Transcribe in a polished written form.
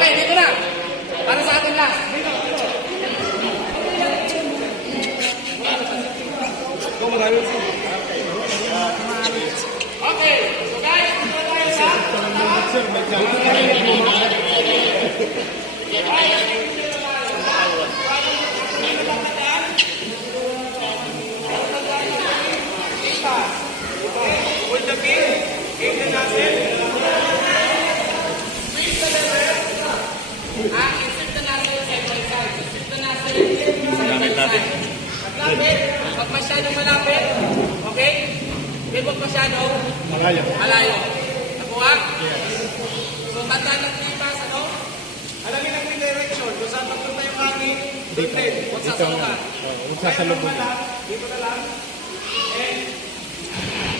Okay, dito na. Para sa atin last. Dito. Okay, so guys, dito na tayo sa hold the pin, take the nozzle. Squeeze the lever. Insert the nozzle side by side. Insert the nozzle side by side. Maglapit. Pag masyadong malapit. Okay? Pag masyadong malayo. Nakuha? Yes. So, bata ng pipas, ano? Alamin ang redirection. Kung saan pagpunta yung hangin, doon din. Huwag sasalungan. Huwag sasalungan. Dito na lang. And